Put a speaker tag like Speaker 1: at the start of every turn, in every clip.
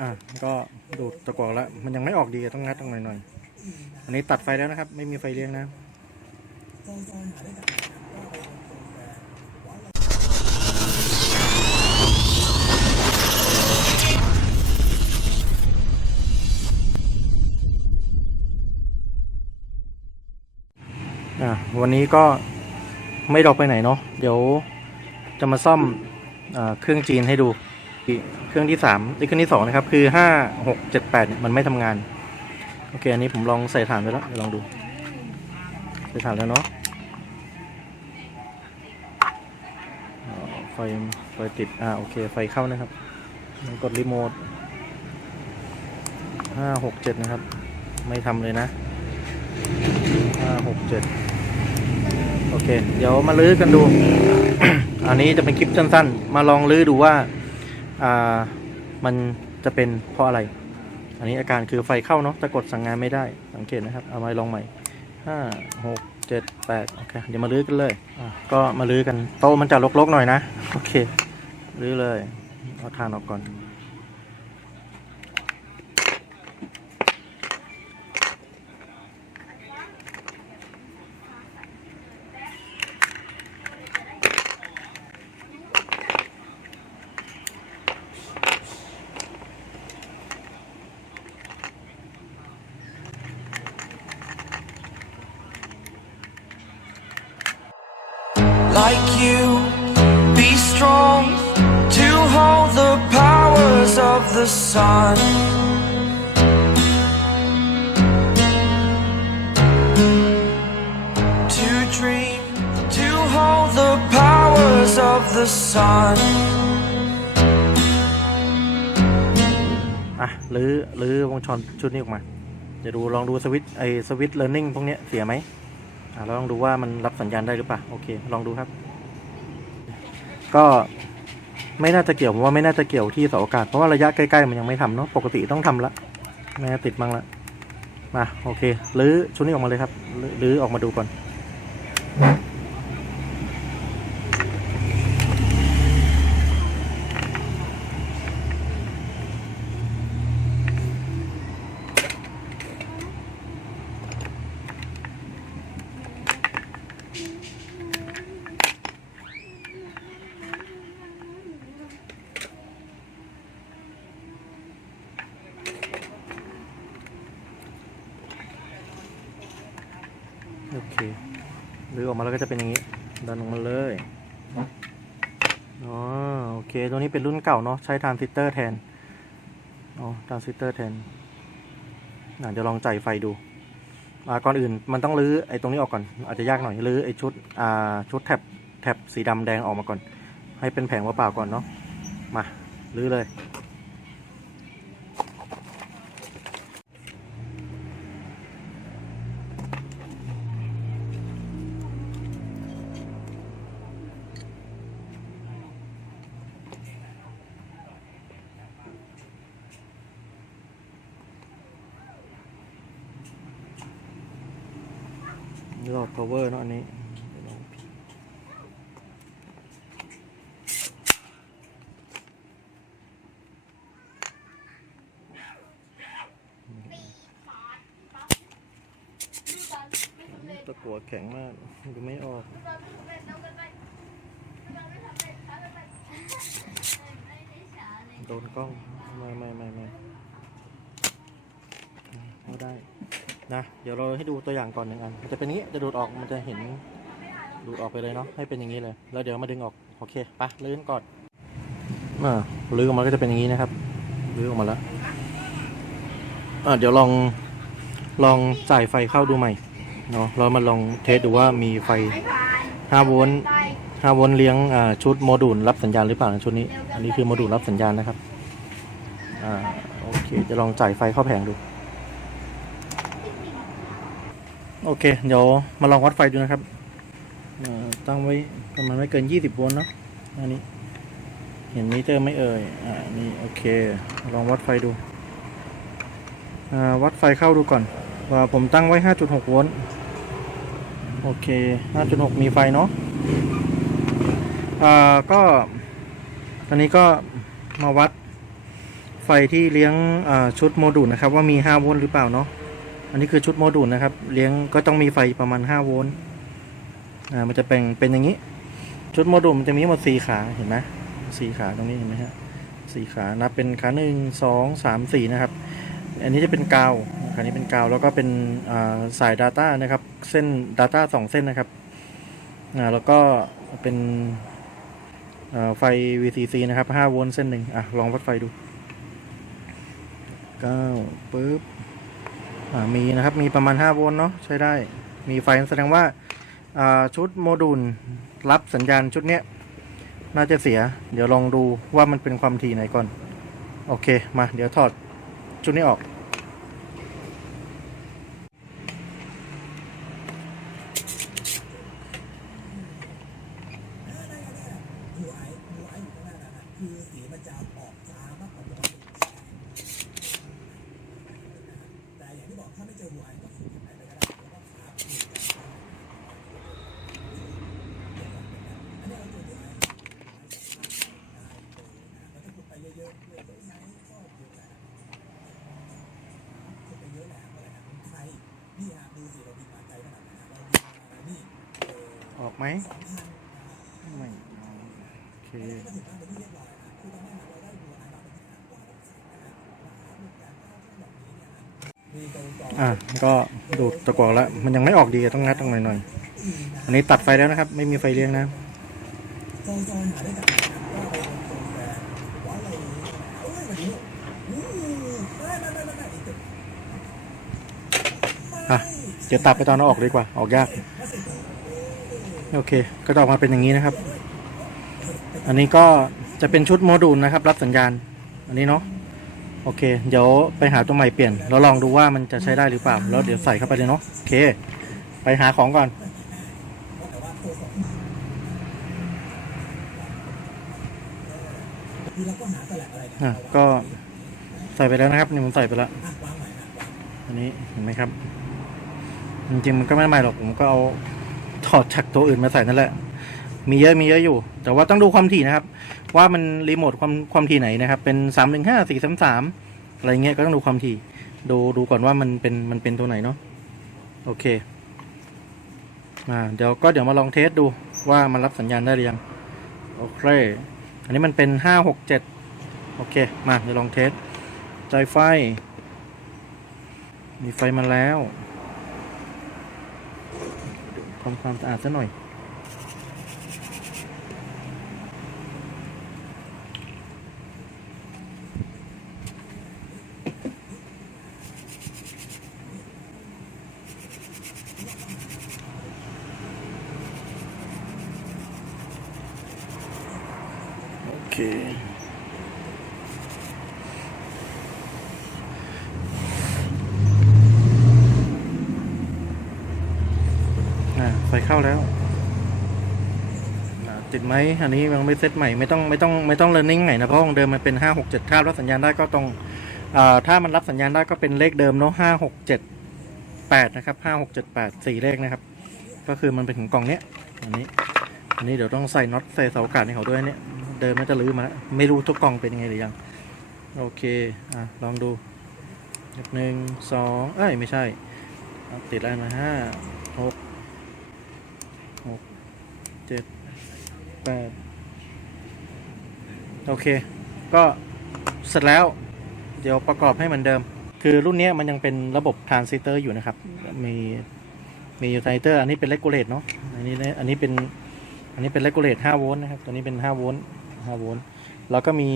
Speaker 1: อะก็ดูดตะกวอกแล้ว มันยังไม่ออกดีต้องงัดต้องหน่อยหน่อยอันนี้ตัดไฟแล้วนะครับ ไม่มีไฟเลี้ยงนะอะวันนี้ก็ไม่ดอกไปไหนเนาะเดี๋ยวจะมาซ่อมอเครื่องจีนให้ดู เครื่องที่สามเครื่องที่สองนะครับ คือห้าหกเจ็ดแปดมันไม่ทำงาน โอเค อันนี้ผมลองใส่ถานไปแล้วเดี๋ยวลองดูใส่ถ่านแล้วเนาะไฟไฟติด อ่า โอเค ไฟเข้านะครับ กดรีโมทห้าหกเจ็ดนะครับ ไม่ทำเลยนะห้าหกเจ็ดโอเค เดี๋ยวมาลื้อกันดู อันนี้จะเป็นคลิปสั้นๆ มาลองลื้อดูว่า อ่ามันจะเป็นเพราะอะไร อันนี้อาการคือไฟเข้าเนาะแต่กดสั่งงานไม่ได้สังเกตนะครับ เอาไม้ลองใหม่ห้าหกเจ็ดแปดโอเค เดี๋ยวมาลื้อกันเลยอะก็มาลื้อกันโต๊ะมันจะรกๆหน่อยนะ โอเค ลื้อเลย เอาทานออกก่อน
Speaker 2: the sun. To dream, to hold the powers of the sun.
Speaker 1: อะรื้อรื้อวงจรชุดนี้ออกมาเดี๋ยวดูลองดูสวิตไอสวิตเลิร์นนิ่งพวกเนี้ยเสียไหมอะเราลองดูว่ามันรับสัญญาณได้หรือเปล่า โอเค ลองดูครับ ก็ ไม่น่าจะเกี่ยวผมว่าไม่น่าจะเกี่ยวที่เสาอากาศเพราะว่าระยะใกล้ๆมันยังไม่ทำเนาะปกติต้องทำละแม่ติดมั่งละมาโอเคหรือชุดนี้ออกมาเลยครับหรือออกมาดูก่อน โอเครื้อออกมาแล้วก็จะเป็นอย่างนี้ดันออกมาเลยอ๋อโอเค ตัวนี้เป็นรุ่นเก่าเนาะใช้ทรานซิสเตอร์แทนอ๋อทรานซิสเตอร์แทนอะเดี๋ยวลองจ่ายไฟดูอ่าก่อนอื่นมันต้องรื้อไอ้ตรงนี้ออกก่อน อาจจะยากหน่อยรื้อไอ้ชุดอ่าชุดแท็บแท็บสีดำแดงออกมาก่อน ให้เป็นแผงว่าเปล่าก่อนเนาะมารื้อเลย หลอด power เนาะอันนี้ตะกัวแข็งมากดูไม่ออกโดนกล้อง ไม่ไม่ไม่ไม่ไม่ได้ นะเดี๋ยวเราให้ดูตัวอย่างก่อนหนึ่งอันมันจะเป็นงนี้จะดูดออกมันจะเห็นดูดออกไปเลยเนาะให้เป็นอย่างนี้เลย แล้วเดี๋ยวมาดึงออกโอเคไปะลื้อก่อนอ่าลื้อออกมาก็จะเป็นอย่างนี้นะครับลื้อออกมาแล้วอ่าเดี๋ยวลองลองจ่ายไฟเข้าดูใหม่เนาะเรามาลองเทสดูว่ามีไฟ5โวลต์5โวลต์เลี้ยงอ่าชุดโมดูลรับสัญญาณหรือเปล่าชุดนี้ อันนี้คือโมดูลรับสัญญาณนะครับอ่าโอเคจะลองจ่ายไฟเข้าแผงดู โอเค เดี๋ยวมาลองวัดไฟดูนะครับตั้งไว้ประมาณไม่เกิน 20 โวลต์เนาะอันนี้ เห็นมิเตอร์ไม่เอ่ย อ่า นี่โอเค ลองวัดไฟดู วัดไฟเข้าดูก่อน ว่าผมตั้งไว้ 5.6 โวลต์ โอเค 5.6 มีไฟเนาะ อ่า ก็ ตอนนี้ก็มาวัดไฟที่เลี้ยงชุดโมดูลนะครับ ว่ามี 5 โวลต์หรือเปล่าเนาะ อันนี้คือชุดโมดูลนะครับ เลี้ยงก็ต้องมีไฟประมาณ 5 โวลต์ อ่า มันจะเป็นเป็นอย่างนี้ ชุดโมดูลมันจะมีหมด4ขา เห็นไหมสี่ขาตรงนี้เห็นไหมฮะสี่ขา นับเป็นขาหนึ่งสองสามสี่นะครับ อันนี้จะเป็นกาวขานี้เป็นกาวแล้วก็เป็นสาย Data นะครับ เส้น Data สองเส้นนะครับ แล้วก็เป็นไฟ VCC นะครับ 5 โวลต์เส้นหนึ่งอะ ลองวัดไฟดู9ปึ๊บ มีนะครับ มีประมาณ 5 โวลต์เนาะใช้ได้ มีไฟแสดงว่าาชุดโมดูลรับสัญญาณชุดเนี้ย น่าจะเสีย เดี๋ยวลองดูว่ามันเป็นความถี่ไหนก่อน โอเค มา เดี๋ยวถอดชุดนี้ออก มไม่เอาโอเคอะก็ดูดตะกวอกแล้ว มันยังไม่ออกดีต้องงัดตรงหน่อยหน่อยอันนี้ตัดไฟแล้วนะครับ ไม่มีไฟเลี้ยงนะอะเดี๋ยวตัดไปตอนเอาออกดีกว่า ออกยาก โอเค ก็จะออกมาเป็นอย่างนี้นะครับ อันนี้ก็จะเป็นชุดโมดูลนะครับ รับสัญญาณ อันนี้เนาะโอเค เดี๋ยวไปหาตัวใหม่เปลี่ยน แล้วลองดูว่ามันจะใช้ได้หรือเปล่า แล้วเดี๋ยวใส่เข้าไปเลยเนาะโอเค ไปหาของก่อนอะก็ใส่ไปแล้วนะครับนี่ผมใส่ไปแล้วอันนี้เห็นไหมครับ จริงๆมันก็ไม่ใหม่หรอกผมก็เอา ถอดจากตัวอื่นมาใส่นั่นแหละ มีเยอะมีเยอะอยู่ แต่ว่าต้องดูความถี่นะครับ ว่ามันรีโมทความความถี่ไหนนะครับ เป็นสามหนึ่งห้าสี่สามสามอะไรเงี้ยก็ต้องดูความถี่ ดูดูก่อนว่ามันเป็นมันเป็นตัวไหนเนาะโอเคมาเดี๋ยวก็เดี๋ยวมาลองเทสดูว่ามันรับสัญญาณได้หรือยังโอเค อันนี้มันเป็นห้าหกเจ็ดโอเค มาเดี๋ยวลองเทสใจไฟ มีไฟมาแล้ว ทำความสะอาดซะหน่อย เข้าแล้วติดไหมอันนี้ยังไม่เซตใหม่ไม่ต้องไม่ต้องไม่ต้อง learning ใหม่นะเพราะของเดิมมันเป็นห้าหกเจ็ดถ้ารับสัญญาณได้ก็ต้องอถ้ามันรับสัญญาณได้ก็เป็นเลขเดิมเนาะห้าหกเจ็ดแปดนะครับห้าหกเจ็ดแปดสี่เลขนะครับ ก็คือมันเป็นของกล่องเนี้ยอันนี้ อันนี้เดี๋ยวต้องใส่น็อตใส่เสาอากาศให้เขาด้วยเนี่ยเดิมน่าจะลื้อมาแล้วไม่รู้ทุกกล่องเป็นยังไงหรือยังโอเคอะลองดูหนึ่งสองเอ้ยไม่ใช่ติดแล้วนะห้าหก หกเจ็ดแปดโอเค ก็เสร็จแล้ว เดี๋ยวประกอบให้เหมือนเดิม คือรุ่นนี้มันยังเป็นระบบทรานซิสเตอร์อยู่นะครับ มีมีอยู่ทรานซิสเตอร์อันนี้เป็นเลกูเลตเนาะอันนี้เนี่ยอันนี้เป็นอันนี้เป็นเลกูเลต5โวลต์นะครับ ตัวนี้เป็น5โวลต์5โวลต์แล้วก็มี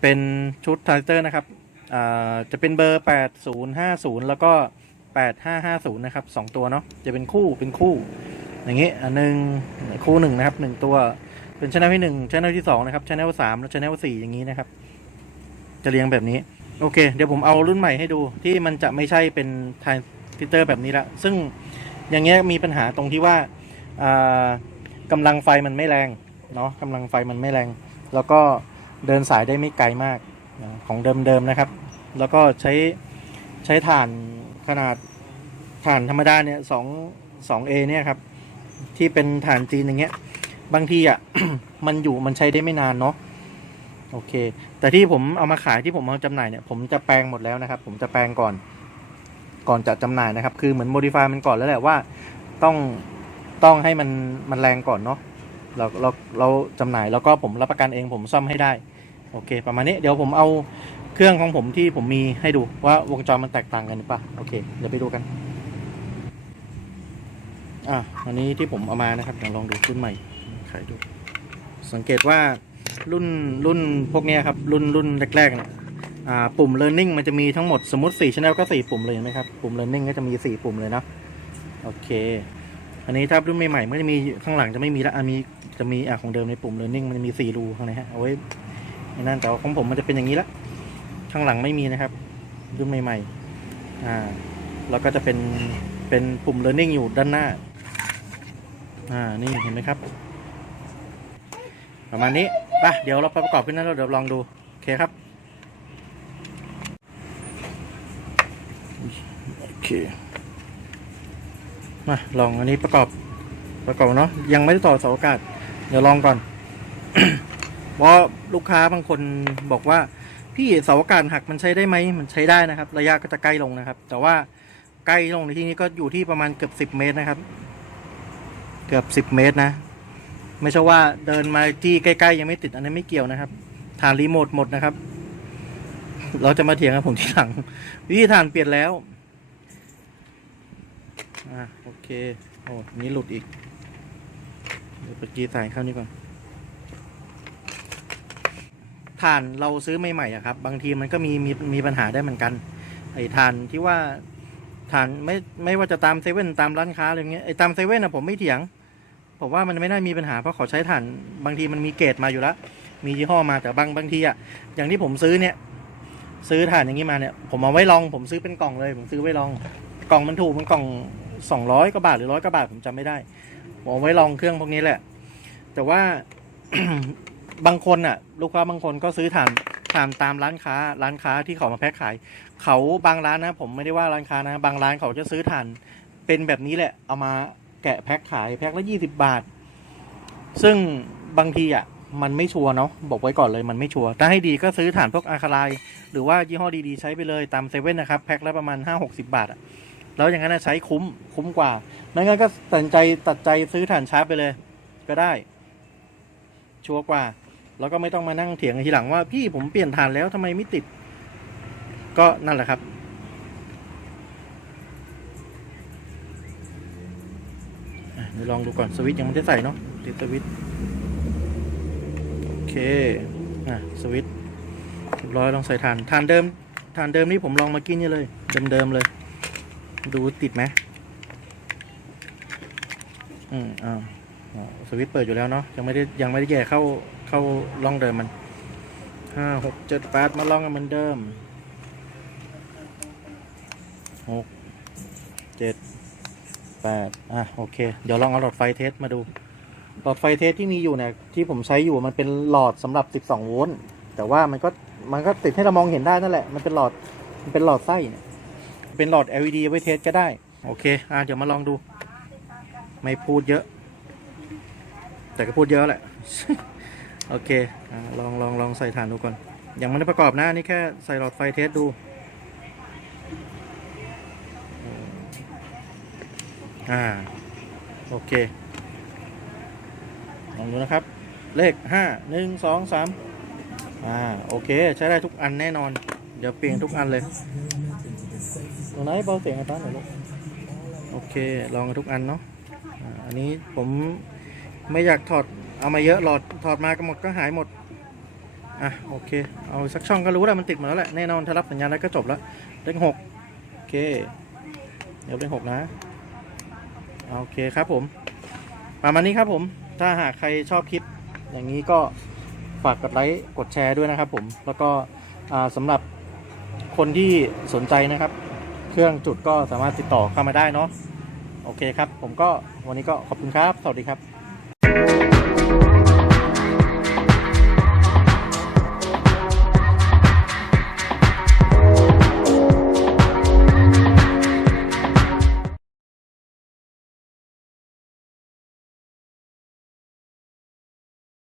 Speaker 1: เป็นชุดทรานซิสเตอร์นะครับจะเป็นเบอร์8050แล้วก็8550นะครับ2ตัวเนาะจะเป็นคู่เป็นคู่ อย่างงี้อันหนึ่งคู่หนึ่งนะครับหนึ่งตัวเป็นช anel ที่หนึ่งช anel ที่สองนะครับช anel สามและช anel สี่อย่างนี้นะครับ จะเรียงแบบนี้ โอเค เดี๋ยวผมเอารุ่นใหม่ให้ดูที่มันจะไม่ใช่เป็นทรานซิสเตอร์แบบนี้ละซึ่งอย่างเงี้ยมีปัญหาตรงที่ว่าอ่ากำลังไฟมันไม่แรงเนาะกำลังไฟมันไม่แรง แล้วก็เดินสายได้ไม่ไกลมากของเดิมๆนะครับ แล้วก็ใช้ใช้ถ่านขนาดถ่านธรรมดาเนี่ยสองสองเอเนี่ยครับ ที่เป็นถ่านจีนอย่างเงี้ย บางทีอะ มันอยู่มันใช้ได้ไม่นานเนาะโอเค แต่ที่ผมเอามาขายที่ผมเอาจำหน่ายเนี่ยผมจะแปลงหมดแล้วนะครับ ผมจะแปลงก่อน ก่อนจะจำหน่ายนะครับ คือเหมือนโมดิฟายมันก่อนแล้วแหละว่า ต้องต้องให้มันมันแรงก่อนเนาะเราเราเราจำหน่ายแล้วก็ผมรับประกันเองผมซ่อมให้ได้โอเค ประมาณนี้เดี๋ยวผมเอาเครื่องของผมที่ผมมีให้ดูว่าวงจรมันแตกต่างกันหรือเปล่าโอเค เดี๋ยวไปดูกัน อะอันนี้ที่ผมเอามานะครับเดี๋ยวลองดูรุ่นใหม่ขายดู สังเกตว่ารุ่นรุ่นพวกนี้ครับ รุ่นรุ่นแรกๆเนี่ยอ่าปุ่ม learning มันจะมีทั้งหมดสมมติ4 channel ก็ 4 ปุ่มเลยนไหมครับ ปุ่ม learning ก็จะมี 4 ปุ่มเลยเนาะโอเค อันนี้ถ้ารุ่นใหม่ๆมันจะมีข้างหลังจะไม่มีละอันมีจะมีอะของเดิมในปุ่ม learning มันจะมี4รูข้างในฮะเอาไว้ในนั่นแต่ว่าของผมมันจะเป็นอย่างนี้ละข้างหลังไม่มีนะครับ รุ่นใหม่ๆอ่าแล้วก็จะเป็นเป็นปุ่ม learning อยู่ด้านหน้า อ่า นี่เห็นไหมครับ ประมาณนี้ไปเดี๋ยวเราไปประกอบขึ้นนั้นเราเดี๋ยวลองดู โอเคครับ โอเค มาลองอันนี้ประกอบ ประกอบเนาะ ยังไม่ได้ต่อเสาอากาศ เดี๋ยวลองก่อน เพราะลูกค้าบางคนบอกว่าพี่เสาอากาศหักมันใช้ได้ไหม มันใช้ได้นะครับ ระยะก็จะใกล้ลงนะครับ แต่ว่าใกล้ลงในที่นี้ก็อยู่ที่ประมาณเกือบสิบเมตรนะครับ เกือบสิบเมตรนะ ไม่ใช่ว่าเดินมาที่ใกล้ ๆ ยังไม่ติดอันนั้นไม่เกี่ยวนะครับ ฐานรีโมทหมดนะครับ เราจะมาเถียงกับผมที่หลังวิธีฐานเปลี่ยนแล้วอ่าโอเคโอ้นี้หลุดอีกเดี๋ยวไปจีสายเข้านี่ก่อนฐานเราซื้อใหม่ๆอะครับ บางทีมันก็มีมีมีปัญหาได้เหมือนกันไอ้ฐานที่ว่าฐานไม่ไม่ว่าจะตามเซเว่นตามร้านค้าอะไรเงี้ยไอ้ตามเซเว่นอะผมไม่เถียง ผมว่ามันไม่น่ามีปัญหาเพราะเขาใช้ถ่านบางทีมันมีเกรดมาอยู่แล้ว มียี่ห้อมาแต่บางบางทีอะอย่างที่ผมซื้อเนี่ย ซื้อถ่านอย่างนี้มาเนี่ย ผมเอาไว้ลองผมซื้อเป็นกล่องเลย ผมซื้อไว้ลองกล่องมันถูกมันกล่องสองร้อยกว่าบาทหรือร้อยกว่าบาทผมจำไม่ได้ผมเอาไว้ลองเครื่องพวกนี้แหละ แต่ว่าบางคนอะลูกค้าบางคนก็ซื้อถ่านถ่านตามร้านค้าร้านค้าที่เขามาแพ็คขาย เขาบางร้านนะ ผมไม่ได้ว่าร้านค้านะ บางร้านเขาจะซื้อถ่านเป็นแบบนี้แหละ เอามา แกะแพ็คขายแพ็คละยี่สิบบาท ซึ่งบางทีอะมันไม่ชัวร์เนาะบอกไว้ก่อนเลยมันไม่ชัวร์ถ้าให้ดีก็ซื้อถ่านพวกอะคาไลหรือว่ายี่ห้อดีๆใช้ไปเลยตามเซเว่นนะครับแพ็คละประมาณห้าหกสิบาทอะแล้วอย่างนั้นใช้คุ้มคุ้มกว่าไม่งั้นก็ตัดใจตัดใจซื้อถ่านชาร์จไปเลย ก็ได้ ชัวร์กว่า แล้วก็ไม่ต้องมานั่งเถียงทีหลังว่าพี่ผมเปลี่ยนถ่านแล้วทำไมไม่ติด ก็นั่นแหละครับ ดี๋ยวลองดูก่อนสวิตยังไม่ได้ใส่เนาะติดสวิตโอเคอะสวิตเรียบร้อยลองใส่ฐานฐานเดิมฐานเดิมนี่ผมลองมากินนี่เลยเดิมๆเลย ดูติดไหมอืมอ่าอ่าสวิตเปิดอยู่แล้วเนาะยังไม่ได้ยังไม่ได้แย่เข้าเข้าล่องเดิมมันห้าหกเจ็ดแปดมาลองกันเหมือนเดิมหกเจ็ด แปดอะโอเค เดี๋ยวลองเอาหลอดไฟเทสมาดู หลอดไฟเทสที่มีอยู่เนี่ยที่ผมใช้อยู่มันเป็นหลอดสำหรับ 12 โวลต์ แต่ว่ามันก็มันก็ติดให้เรามองเห็นได้นั่นแหละ มันเป็นหลอดมันเป็นหลอดไส้เนี่ยเป็นหลอด LED ไว้เทสก็ได้ โอเค อะเดี๋ยวมาลองดู ไม่พูดเยอะ แต่ก็พูดเยอะแหละ โอเคอะลองลองลองใส่ฐานดูก่อน ยังไม่ได้ประกอบนะนี่แค่ใส่หลอดไฟเทสดู อ่า โอเค ลองดูนะครับ เลขห้าหนึ่งสองสามอ่า โอเค ใช้ได้ทุกอันแน่นอน เดี๋ยวเปลี่ยนทุกอันเลย ตรงไหนเบาเสียงอาจารย์หน่อยลูก โอเค ลองทุกอันเนาะอันนี้ผมไม่อยากถอด เอามาเยอะหลอด ถอดมาก็หมดก็หายหมด อะ โอเค เอาสักช่องก็รู้แล้วมันติดมดแล้วแหละ แน่นอน ถ้ารับสัญญาณแล้วก็จบแล้ว เลขหกโอเค เดี๋ยวเลขหกนะ โอเคครับผม ประมาณนี้ครับผม ถ้าหากใครชอบคลิป อย่างนี้ก็ฝากกดไลค์กดแชร์ด้วยนะครับผม แล้วก็สำหรับคนที่สนใจนะครับ เครื่องจุดก็สามารถติดต่อเข้ามาได้เนาะโอเคครับ ผมก็วันนี้ก็ขอบคุณครับ สวัสดีครับ